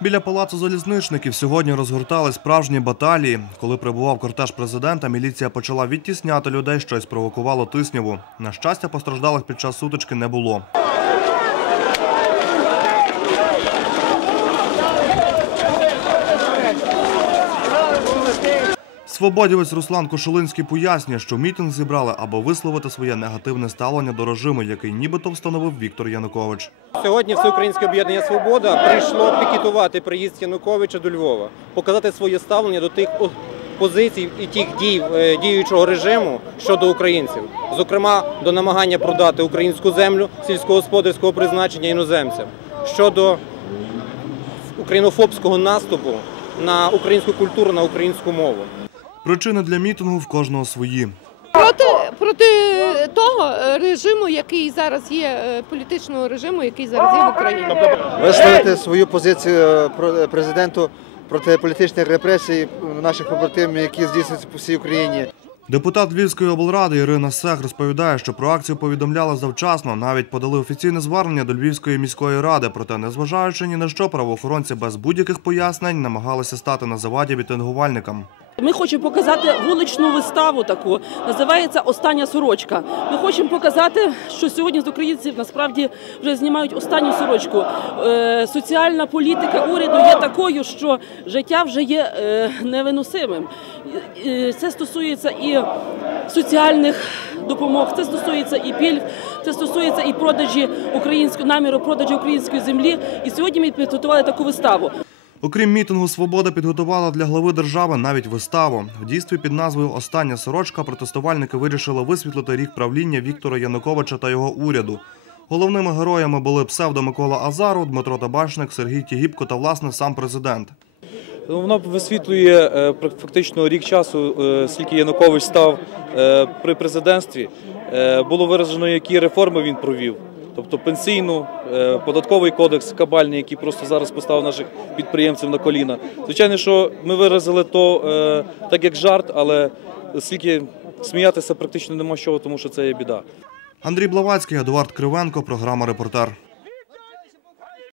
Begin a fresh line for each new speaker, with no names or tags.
Біля палацу залізничників сьогодні розгортали справжні баталії. Коли прибував кортеж президента, міліція почала відтісняти людей, що й спровокувало тисняву. На щастя, постраждалих під час сутички не було. Свободівець Руслан Кошулинський пояснює, що мітинг зібрали, аби висловити своє негативне ставлення до режиму, який нібито встановив Віктор Янукович.
Сьогодні Всеукраїнське об'єднання Свобода прийшло пікетувати приїзд Януковича до Львова, показати своє ставлення до тих позицій і тих дій е, діючого режиму щодо українців, зокрема до намагання продати українську землю сільськогосподарського призначення іноземцям, щодо українофобського наступу на українську культуру, на українську мову.
Причини для мітингу в кожного свої.
проти, проти того режиму, який зараз є, е, політичного режиму, який зараз є в Україні.
висловити свою позицію е, про- е, президенту проти політичних репресій наших побратимів, які здійснюються по всій Україні.
Депутат Львівської облради Ірина Сех розповідає, що про акцію повідомляли завчасно, навіть подали офіційне звернення до Львівської міської ради. Проте, незважаючи ні на що, правоохоронці без будь-яких пояснень намагалися стати на заваді мітингувальникам.
Ми хочемо показати вуличну виставу таку. Називається Остання сорочка. Ми хочемо показати, що сьогодні з українців насправді вже знімають останню сорочку. Е, соціальна політика уряду є такою, що життя вже є е, невиносимим. Це стосується і соціальних допомог, це стосується і пільг, це стосується і продажі української наміру продажі української землі. І сьогодні ми підготували таку виставу.
Окрім мітингу, свобода підготувала для глави держави навіть виставу. В дійстві під назвою Остання сорочка протестувальники вирішили висвітлити рік правління Віктора Януковича та його уряду. Головними героями були псевдо Микола Азару, Дмитро Табачник, Сергій Тігіпко та власне сам президент.
Ну, Воно висвітлює е, фактично рік часу, е, скільки Янукович став е, при президентстві. Було виражено, які реформи він провів. Тобто пенсійну, е, податковий кодекс кабальний, який просто зараз поставив наших підприємців на коліна. Звичайно, що ми виразили то е, так як жарт, але скільки сміятися практично нема чого, тому що це є біда.
Андрій Блавацький, Едуард Кривенко, програма Репортер.